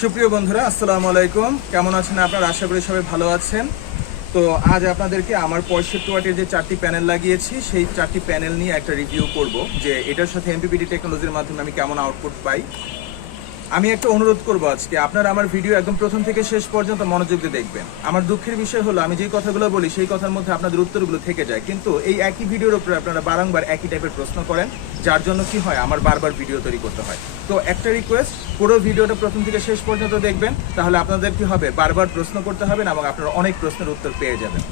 সুপ্রিয় বন্ধুরা, আসসালামু আলাইকুম। কেমন আছেন আপনারা? আশা করি সবাই ভালো আছেন। তো আজ আপনাদেরকে আমার পঁয়ষট্টি ওয়াটের যে চারটি প্যানেল লাগিয়েছি, সেই চারটি প্যানেল নিয়ে একটা রিভিউ করব যে এটার সাথে এমপিপিডি টেকনোলজির মাধ্যমে আমি কেমন আউটপুট পাই। আমি একটা অনুরোধ করব আজকে। আপনারা আমার ভিডিও একদম প্রথম থেকে শেষ পর্যন্ত মনোযোগ দিয়ে দেখবেন। আমার দুঃখের বিষয় হলো, আমি যে কথাগুলো বলি, সেই কথার মধ্যে আপনাদের উত্তরগুলো থেকে যায়। কিন্তু এই একই ভিডিওর উপরে আপনারা বারংবার একই টাইপের প্রশ্ন করেন, যার জন্য কি হয়, আমার বারবার ভিডিও তৈরি করতে হয়। তো একটা রিকোয়েস্ট পুরো ভিডিওটা প্রথম থেকে শেষ পর্যন্ত দেখবেন, তাহলে আপনাদের কি হবে? বারবার প্রশ্ন করতে হবে না, এবং আপনারা অনেক প্রশ্নের উত্তর পেয়ে যাবেন।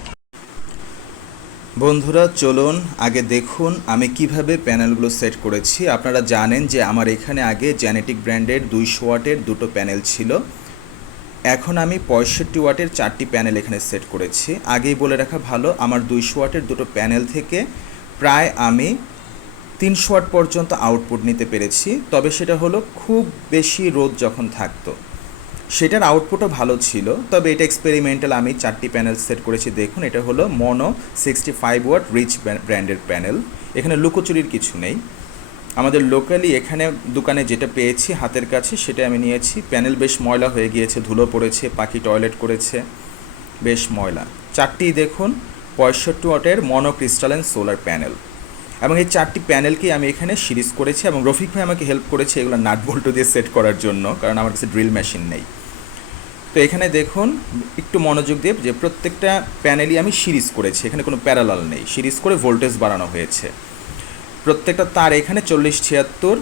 বন্ধুরা, চলুন আগে দেখুন আমি কীভাবে প্যানেলগুলো সেট করেছি। আপনারা জানেন যে আমার এখানে আগে জেনেটিক ব্র্যান্ডের দুইশো ওয়াটের দুটো প্যানেল ছিল। এখন আমি পঁয়ষট্টি ওয়াটের চারটি প্যানেল এখানে সেট করেছি। আগেই বলে রাখা ভালো, আমার দুইশো ওয়াটের দুটো প্যানেল থেকে প্রায় আমি তিনশো ওয়াট পর্যন্ত আউটপুট নিতে পেরেছি। তবে সেটা হলো খুব বেশি রোদ যখন থাকতো। সেটার আউটপুটও ভালো ছিল, তবে এটা এক্সপেরিমেন্টাল আমি চারটি প্যানেল সেট করেছি, দেখুন, এটা হলো mono sixty five watt Rich ব্র্যান্ডের প্যানেল এখানে লুকোচুরির কিছু নেই। আমাদের লোকালি এখানে দোকানে যেটা পেয়েছি হাতের কাছে সেটা আমি নিয়েছি। প্যানেল বেশ ময়লা হয়ে গিয়েছে, ধুলো পড়েছে, পাখি টয়লেট করেছে, বেশ ময়লা। চারটি দেখুন, পঁয়ষট্টি ওয়াটের মনো ক্রিস্টালাইন সোলার প্যানেল এবং এই চারটি প্যানেলকেই আমি এখানে সিরিজ করেছি এবং রফিক ভাই আমাকে হেল্প করেছে এগুলো নাট বল্টু দিয়ে সেট করার জন্য, কারণ আমার কাছে ড্রিল মেশিন নেই। তো এখানে দেখুন, একটু মনোযোগ দিয়ে যে প্রত্যেকটা প্যানেলই আমি সিরিজ করেছি, এখানে কোনো প্যারালাল নেই। সিরিজ করে ভোল্টেজ বাড়ানো হয়েছে। প্রত্যেকটা তার এখানে চল্লিশ ছিয়াত্তর,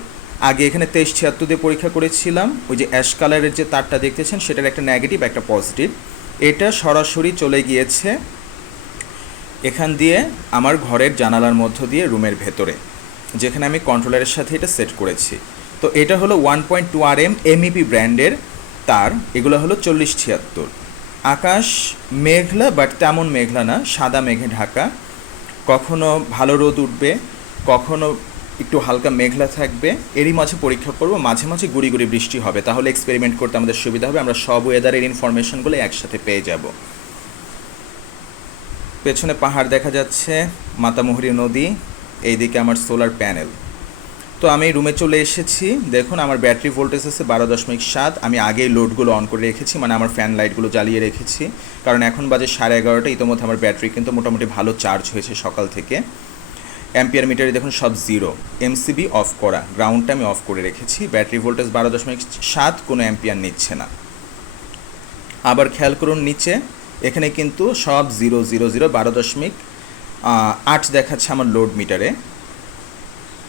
আগে এখানে তেইশ ছিয়াত্তর দিয়ে পরীক্ষা করেছিলাম। ওই যে অ্যাশ কালারের যে তারটা দেখতেছেন, সেটার একটা নেগেটিভ একটা পজিটিভ এটা সরাসরি চলে গিয়েছে এখান দিয়ে আমার ঘরের জানালার মধ্য দিয়ে রুমের ভেতরে, যেখানে আমি কন্ট্রোলারের সাথে এটা সেট করেছি। তো এটা হলো ওয়ান পয়েন্ট টু আর এম এমইপি ব্র্যান্ডের তার, এগুলো হলো চল্লিশ ছিয়াত্তর। আকাশ মেঘলা, বাট তেমন মেঘলা না, সাদা মেঘে ঢাকা। কখনো ভালো রোদ উঠবে, কখনো একটু হালকা মেঘলা থাকবে। এরই মাঝে পরীক্ষা করব, মাঝে মাঝে গুড়ি গুড়ি বৃষ্টি হবে। তাহলে এক্সপেরিমেন্ট করতে আমাদের সুবিধা হবে, আমরা সব ওয়েদারের ইনফরমেশনগুলো একসাথে পেয়ে যাব। পেছনে পাহাড় দেখা যাচ্ছে, মাতামুহুরী নদী, এইদিকে আমার সোলার প্যানেল। তো আমি রুমে চলে এসেছি। দেখুন, আমার ব্যাটারি ভোল্টেজ আছে বারো দশমিক সাত। আমি আগেই লোডগুলো অন করে রেখেছি মানে আমার ফ্যান লাইটগুলো জ্বালিয়ে রেখেছি। কারণ এখন বাজে সাড়ে এগারোটা, ইতোমধ্যে আমার ব্যাটারি কিন্তু মোটামুটি ভালো চার্জ হয়েছে সকাল থেকে। অ্যাম্পিয়ার মিটারে দেখুন, সব জিরো। এমসিবি অফ করা, গ্রাউন্ডটা আমি অফ করে রেখেছি। ব্যাটারি ভোল্টেজ বারো দশমিক সাত, কোনো অ্যাম্পিয়ার নিচ্ছে না। আবার খেয়াল করুন নিচে এখানে কিন্তু সব জিরো জিরো জিরো বারো দশমিক আট দেখাচ্ছে আমার লোড মিটারে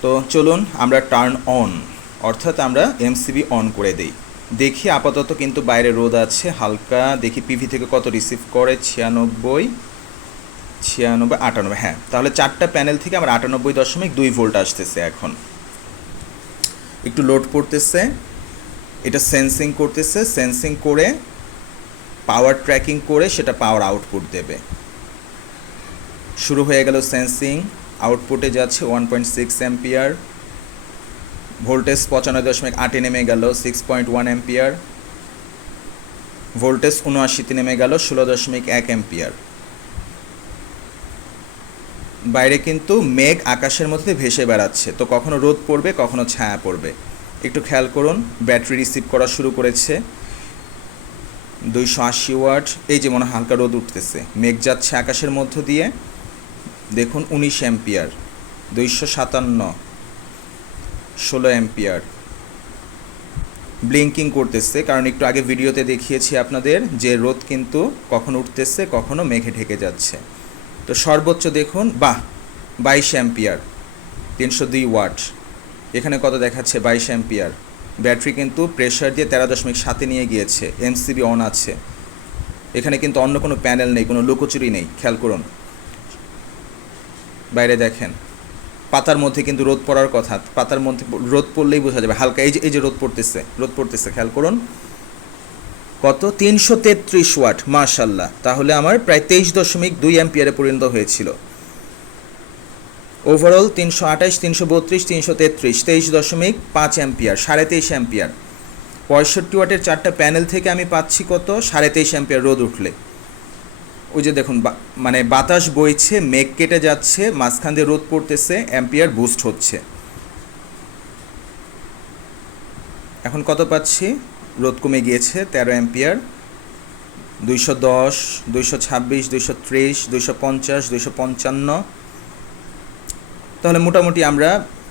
তো চলুন আমরা টার্ন অন অর্থাৎ আমরা এমসিবি অন করে দেই। দেখি আপাতত কিন্তু বাইরে রোদ আছে, হালকা। দেখি পিভি থেকে কত রিসিভ করে? ছিয়ানব্বই ছিয়ানব্বই, আটানব্বই। হ্যাঁ তাহলে চারটা প্যানেল থেকে আমার আটানব্বই দশমিক দুই ভোল্ট আসতেছে এখন। একটু লোড পড়তেছে, এটা সেন্সিং করতেছে। সেন্সিং করে পাওয়ার ট্র্যাকিং করে সেটা পাওয়ার আউটপুট দেবে। শুরু হয়ে গেল সেন্সিং আউটপুটে যাচ্ছে one point six ampere voltage পঁচানব্বই দশমিক আটে নেমে গেল six point one ampere voltage উনআশিতে নেমে গেল ষোলো দশমিক এক অ্যাম্পিয়ার বাইরে কিন্তু মেঘ আকাশের মধ্যে ভেসে বেড়াচ্ছে, তো কখনো রোদ পড়বে, কখনো ছায়া পড়বে। একটু খেয়াল করুন, ব্যাটারি রিসিভ করা শুরু করেছে। দুইশো আশি ওয়াট। এই যে মনে হালকা রোদ উঠতেছে। মেঘ যাচ্ছে আকাশের মধ্য দিয়ে। দেখুন উনিশ অ্যাম্পিয়ার, দুইশো সাতান্ন, ষোলো অ্যাম্পিয়ার। ব্লিঙ্কিং করতেছে, কারণ একটু আগে ভিডিওতে দেখিয়েছি আপনাদের যে রোদ কিন্তু কখনো উঠতেছে, কখনো মেঘে ঢেকে যাচ্ছে। তো সর্বোচ্চ দেখুন, বাহ, বাইশ অ্যাম্পিয়ার, তিনশো দুই ওয়াট। এখানে কত দেখাচ্ছে? বাইশ অ্যাম্পিয়ার। ব্যাটারি কিন্তু প্রেশার দিয়ে তেরো দশমিক সাতে নিয়ে গিয়েছে, এমসিবি অন আছে। এখানে কিন্তু অন্য কোনো প্যানেল নেই, কোনো লুকোচুরি নেই, খেয়াল করুন। বাইরে দেখেন, পাতার মধ্যে কিন্তু রোদ পড়ার কথা, পাতার মধ্যে রোদ পড়লেই বোঝা যাবে, হালকা এই যে এই যে রোদ পড়তেছে রোদ পড়তেছে, খেয়াল করুন। কত? তিনশো তেত্রিশ ওয়াট মাশাল্লাহ তাহলে আমার প্রায় তেইশ দশমিক দুই অ্যাম্পিয়ারে পরিণত হয়েছিল। ওভারঅল তিনশো আঠাশ, তিনশো বত্রিশ, তিনশো তেত্রিশ, তেইশ দশমিক পাঁচ অ্যাম্পিয়ার, সাড়ে তেইশ অ্যাম্পিয়ার। পঁয়ষট্টি ওয়াটের চারটা প্যানেল থেকে আমি পাচ্ছি কত? সাড়ে তেইশ অ্যাম্পিয়ার রোদ উঠলে। ওই যে দেখুন মানে বাতাস বইছে, মেঘ কেটে যাচ্ছে, মাঝখান দিয়ে রোদ পড়তেছে, অ্যাম্পিয়ার বুস্ট হচ্ছে। এখন কত পাচ্ছি? রোদ কমে গিয়েছে, তেরো অ্যাম্পিয়ার। দুইশো দশ, দুইশো ছাব্বিশ, দুইশো ত্রিশ, দুইশো পঞ্চাশ, দুইশো পঞ্চান্ন তাহলে মোটামুটি আমরা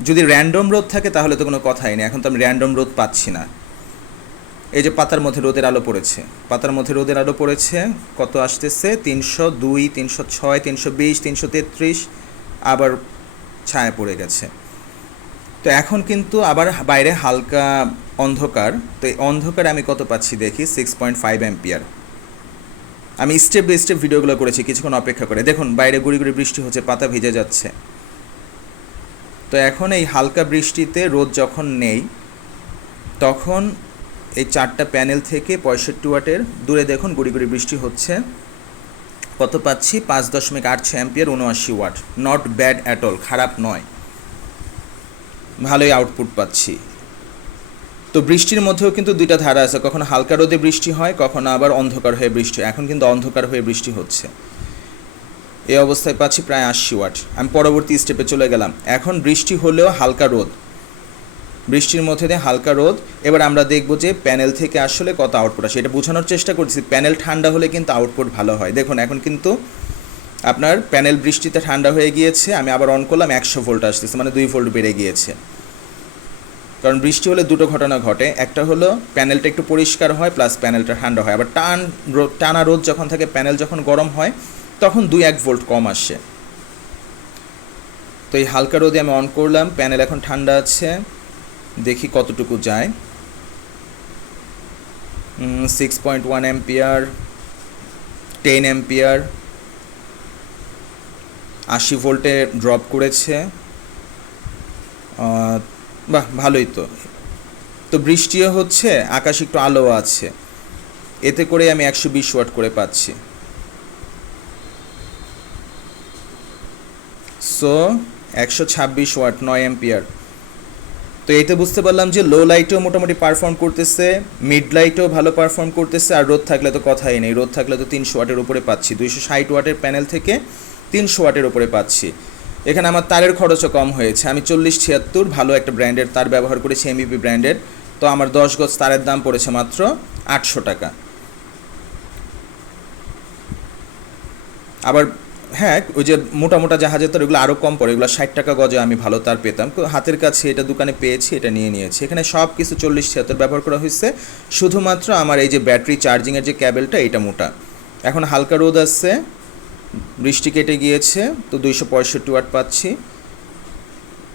যদি র্যান্ডম রোদ থাকে তাহলে তো কোনো কথাই নেই। এখন তো আমি র্যান্ডম রোদ পাচ্ছি না। এই যে পাতার মধ্যে রোদের আলো পড়েছে। পাতার মধ্যে রোদের আলো পড়েছে। কত আসতেছে? তিনশো দুই, তিনশো ছয়, তিনশো বিশ, তিনশো তেত্রিশ। আবার ছায়া পড়ে গেছে। তো এখন কিন্তু আবার বাইরে হালকা অন্ধকার। তো এই অন্ধকারে আমি কত পাচ্ছি দেখি? সিক্স পয়েন্ট ফাইভ অ্যাম্পিয়ার আমি স্টেপ বাই স্টেপ ভিডিওগুলো করেছি, কিছুক্ষণ অপেক্ষা করে। দেখুন, বাইরে গুড়ি গুড়ি বৃষ্টি হচ্ছে, পাতা ভিজে যাচ্ছে। তো এখন এই হালকা বৃষ্টিতে রোদ যখন নেই, তখন এই চারটা প্যানেল থেকে পঁয়ষট্টি ওয়াটের দূরে দেখুন গুড়ি গুড়ি বৃষ্টি হচ্ছে। কত পাচ্ছি? পাঁচ দশমিক আট ছয় অ্যাম্পিয়ার উনআশি watt. Not bad at all খারাপ নয়। ভালোই আউটপুট পাচ্ছি। তো বৃষ্টির মধ্যেও কিন্তু দুইটা ধারা আছে, কখনো হালকা রোদে বৃষ্টি হয়, কখনো আবার অন্ধকার হয়ে বৃষ্টি এখন কিন্তু অন্ধকার হয়ে বৃষ্টি হচ্ছে। এই অবস্থায় পাচ্ছি প্রায় আশি ওয়াট। আমি পরবর্তী স্টেপে চলে গেলাম। এখন বৃষ্টি হলেও হালকা রোদ। বৃষ্টির মধ্যে দিয়ে হালকা রোদ। এবার আমরা দেখব যে প্যানেল থেকে আসলে কত আউটপুট আসে। এটা বোঝানোর চেষ্টা করছি প্যানেল ঠান্ডা হলে কিন্তু আউটপুট ভালো হয়। দেখুন, এখন কিন্তু আপনার প্যানেল বৃষ্টিতে ঠান্ডা হয়ে গিয়েছে। আমি আবার অন করলাম, একশো ভোল্ট আসতেছে মানে দুই ভোল্ট বেড়ে গিয়েছে। কারণ বৃষ্টি হলে দুটো ঘটনা ঘটে। একটা হলো প্যানেলটা একটু পরিষ্কার হয় প্লাস প্যানেলটা ঠান্ডা হয়। আবার টান টানা রোদ যখন থাকে প্যানেল যখন গরম হয় তখন দুই এক ভোল্ট কম আসে। তো এই হালকা রোদে আমি অন করলাম প্যানেল এখন ঠান্ডা আছে, দেখি কতটুকু যায়। Six point one ampere ten ampere আশি ভোল্টে ড্রপ করেছে। বাহ, ভালোই তো। তো বৃষ্টিও হচ্ছে, আকাশ একটু আলো আছে। এতে করে আমি একশো বিশ ওয়াট করে পাচ্ছি। একশো ছাব্বিশ ওয়াট, নয় এম্পিয়ার তো এইটা বুঝতে পারলাম যে লো লাইটেও মোটামুটি পারফর্ম করতেছে মিড লাইটেও ভালো পারফর্ম করতেছে, আর রোদ থাকলে তো কথাই নেই। রোদ থাকলে তো তিনশো ওয়াটের উপরে পাচ্ছি। দুইশো ষাট ওয়াটের প্যানেল থেকে তিনশো ওয়াটের উপরে পাচ্ছি। এখানে আমার তারের খরচও কম হয়েছে। আমি চল্লিশ ছিয়াত্তর, ভালো একটা ব্র্যান্ডের তার ব্যবহার করেছি এমবিপি ব্র্যান্ডের। তো আমার দশ গজ তারের দাম পড়েছে মাত্র আটশো টাকা। আবার হ্যাঁ ওই যে মোটা মোটা জাহাজের তার ওগুলো আরও কম পড়ে। এগুলো ষাট টাকা গজে আমি ভালো তার পেতাম। তো হাতের কাছে এটা দোকানে পেয়েছি, এটা নিয়ে নিয়েছি। এখানে সব কিছু চল্লিশ ছিয়াত্তর ব্যবহার করা হয়েছে। শুধুমাত্র আমার এই যে ব্যাটারি চার্জিংয়ের যে ক্যাবেলটা, এটা মোটা। এখন হালকা রোদ আসছে, বৃষ্টি কেটে গিয়েছে, তো দুইশো পঁয়ষট্টি ওয়াট পাচ্ছি,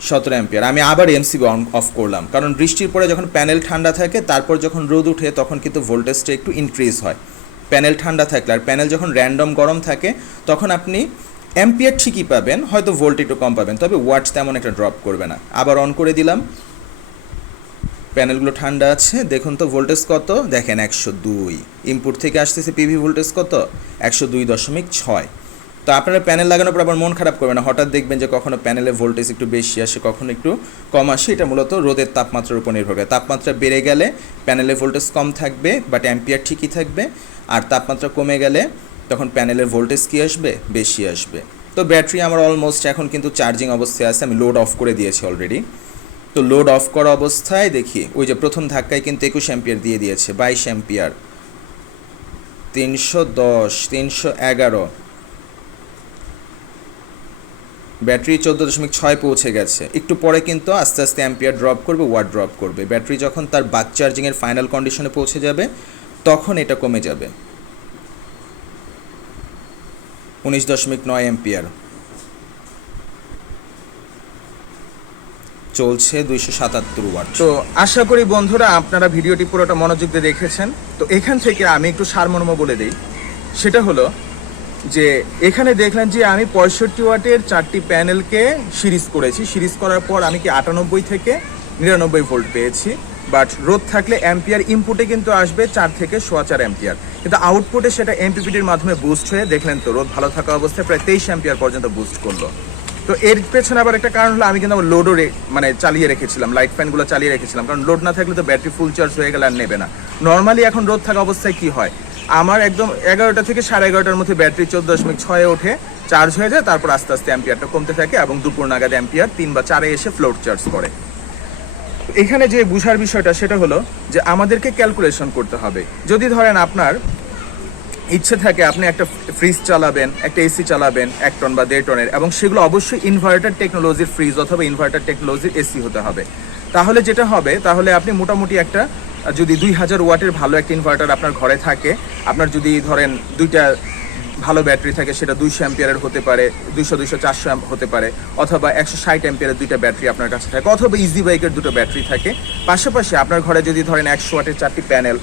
সতেরো অ্যাম্পিয়ার। আমি আবার এমসিবি অন অফ করলাম। কারণ বৃষ্টির পরে যখন প্যানেল ঠান্ডা থাকে, তারপর যখন রোদ উঠে, তখন কিন্তু ভোল্টেজটা একটু ইনক্রিজ হয়। প্যানেল ঠান্ডা থাকলে, আর প্যানেল যখন র্যান্ডম গরম থাকে, তখন আপনি অ্যাম্পিয়ার ঠিকই পাবেন, হয়তো ভোল্ট একটু কম পাবেন, তবে ওয়াটস তেমন একটা ড্রপ করবে না। আবার অন করে দিলাম। প্যানেলগুলো ঠান্ডা আছে, দেখুন তো ভোল্টেজ কত? দেখেন একশো দুই। ইনপুট থেকে আসতেছে পিভি ভোল্টেজ কত? একশো দুই দশমিক ছয়। তো আপনারা প্যানেল লাগানোর পর আবার মন খারাপ করবে না। হঠাৎ দেখবেন যে কখনো প্যানেলে ভোল্টেজ একটু বেশি আসে, কখনো একটু কম আসে। এটা মূলত রোদের তাপমাত্রার উপর নির্ভর করে। তাপমাত্রা বেড়ে গেলে প্যানেলে ভোল্টেজ কম থাকবে বাট অ্যাম্পিয়ার ঠিকই থাকবে। আর তাপমাত্রা কমে গেলে তখন প্যানেলের ভোল্টেজ কী আসবে? বেশি আসবে। তো ব্যাটারি আমার অলমোস্ট এখন কিন্তু চার্জিং অবস্থায় আছে। আমি লোড অফ করে দিয়েছি অলরেডি তো লোড অফ করা অবস্থায় দেখি, ওই যে প্রথম ধাক্কায় কিন্তু একুশ অ্যাম্পিয়ার দিয়ে দিয়েছে, বাইশ অ্যাম্পিয়ার তিনশো দশ, তিনশো এগারো। ব্যাটারি চোদ্দ দশমিক ছয় পৌঁছে গেছে। একটু পরে কিন্তু আস্তে আস্তে অ্যাম্পিয়ার ড্রপ করবে ওয়াট ড্রপ করবে। ব্যাটারি যখন তার বাক চার্জিংয়ের ফাইনাল কন্ডিশনে পৌঁছে যাবে, তখন এটা কমে যাবে। উনিশ দশমিক নয় অ্যাম্পিয়ার চলছে দুইশো সাতাত্তর ওয়াট তো আশা করি বন্ধুরা আপনারা ভিডিওটি পুরোটা মনোযোগ দিয়ে দেখেছেন। তো এখান থেকে আমি একটু সারমর্ম বলে দিই। সেটা হলো যে এখানে দেখলেন যে আমি পঁয়ষট্টি ওয়াটের চারটি প্যানেলকে সিরিজ করেছি। সিরিজ করার পর আমি কি আটানব্বই থেকে নিরানব্বই ভোল্ট পেয়েছি। বাট রোদ থাকলে অ্যাম্পিয়ার ইনপুটে কিন্তু আসবে চার থেকে সোয়া চার অ্যাম্পিয়ার। কিন্তু আউটপুটে সেটা এমপিপিটির মাধ্যমে বুস্ট হয়ে দেখলেন তো রোদ ভালো থাকা অবস্থায় প্রায় তেইশ অ্যাম্পিয়ার পর্যন্ত বুস্ট করল। তো এর পেছনে আবার একটা কারণ হলো আমি কিন্তু আমার লোডও মানে চালিয়ে রেখেছিলাম লাইট ফ্যানগুলো চালিয়ে রেখেছিলাম। কারণ লোড না থাকলে তো ব্যাটারি ফুল চার্জ হয়ে গেলে আর নেবে না। নর্মালি এখন রোদ থাকা অবস্থায় কি হয়? আমার একদম এগারোটা থেকে সাড়ে এগারোটার মধ্যে ব্যাটারি চোদ্দ দশমিক ছয়ে ওঠে চার্জ হয়ে যায়, তারপর আস্তে আস্তে অ্যাম্পিয়ারটা কমতে থাকে এবং দুপুর নাগাদ অ্যাম্পিয়ার তিন বা চারে এসে ফ্লোট চার্জ করে। এখানে যে বুঝার বিষয়টা সেটা হলো যে আমাদেরকে ক্যালকুলেশন করতে হবে। যদি ধরেন আপনার ইচ্ছে থাকে আপনি একটা ফ্রিজ চালাবেন, একটা এসি চালাবেন, এক টন বা দেড় টনের এবং সেগুলো অবশ্যই ইনভার্টার টেকনোলজির ফ্রিজ অথবা ইনভার্টার টেকনোলজির এসি হতে হবে। তাহলে যেটা হবে, তাহলে আপনি মোটামুটি একটা, যদি দুই হাজার ওয়াটের ভালো একটা ইনভার্টার আপনার ঘরে থাকে আপনার যদি ধরেন দুইটা ভালো ব্যাটারি থাকে, সেটা দুইশো অ্যাম্পিয়ারের হতে পারে, দুইশো দুইশো, চারশো হতে পারে, অথবা একশো ষাট অ্যাম্পিয়ারের দুইটা ব্যাটারি আপনার কাছে থাকে, অথবা ইজি বাইকের দুটো ব্যাটারি থাকে। পাশাপাশি আপনার ঘরে যদি ধরেন একশো ওয়াটের চারটি প্যানেল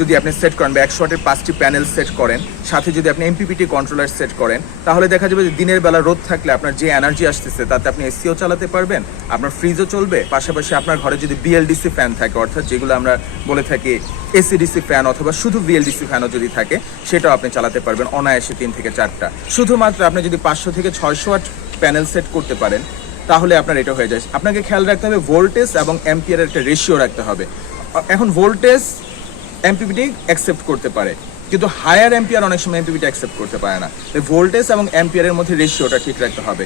যদি আপনি সেট করেন বা একশো ওয়াটের পাঁচটি প্যানেল সেট করেন, সাথে যদি আপনি এমপিপিটি কন্ট্রোলার সেট করেন, তাহলে দেখা যাবে যে দিনের বেলা রোদ থাকলে আপনার যে এনার্জি আসতেছে, তাতে আপনি এসিও চালাতে পারবেন, আপনার ফ্রিজও চলবে, পাশাপাশি আপনার ঘরে যদি বিএলডিসি ফ্যান থাকে, অর্থাৎ যেগুলো আমরা বলে থাকি এসিডিসি ফ্যান অথবা শুধু বিএলডিসি ফ্যানও যদি থাকে, সেটাও আপনি চালাতে পারবেন অনায়াসে তিন থেকে চারটা। শুধুমাত্র আপনি যদি পাঁচশো থেকে ছয়শো ওয়াট প্যানেল সেট করতে পারেন, তাহলে আপনার এটা হয়ে যায়। আপনাকে খেয়াল রাখতে হবে ভোল্টেজ এবং অ্যাম্পিয়ারের একটা রেশিও রাখতে হবে। এখন ভোল্টেজ এমপিপিটি অ্যাকসেপ্ট করতে পারে। কিন্তু হায়ার এম্পিয়ার অনেক সময় এমপিপিটি অ্যাকসেপ্ট করতে পারে না। তাই ভোল্টেজ এবং এম্পিয়ারের মধ্যে রেশিওটা ঠিক রাখতে হবে।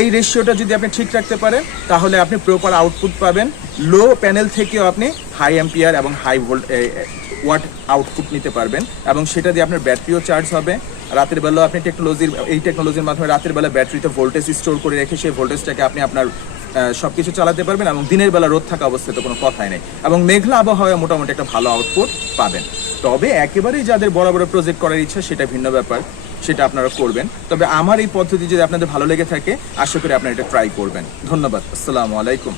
এই রেশিওটা যদি আপনি ঠিক রাখতে পারেন, তাহলে আপনি প্রপার আউটপুট পাবেন। লো প্যানেল থেকেও আপনি হাই এম্পিয়ার এবং হাই ভোল্ট ওয়াট আউটপুট নিতে পারবেন এবং সেটা দিয়ে আপনার ব্যাটারিও চার্জ হবে। রাতের বেলা আপনি টেকনোলজির এই টেকনোলজির মাধ্যমে রাতের বেলা ব্যাটারিতে ভোল্টেজ স্টোর করে রেখে সেই ভোল্টেজটাকে আপনি আপনার সব কিছু চালাতে পারবেন এবং দিনের বেলা রোদ থাকা অবস্থায় তো কোনো কথাই নেই এবং মেঘলা আবহাওয়ায় মোটামুটি একটা ভালো আউটপুট পাবেন। তবে একেবারেই যাদের বড় বড় প্রজেক্ট করার ইচ্ছা, সেটা ভিন্ন ব্যাপার, সেটা আপনারা করবেন। তবে আমার এই পদ্ধতি যদি আপনাদের ভালো লেগে থাকে, আশা করি আপনারা এটা ট্রাই করবেন। ধন্যবাদ। আসসালামু আলাইকুম।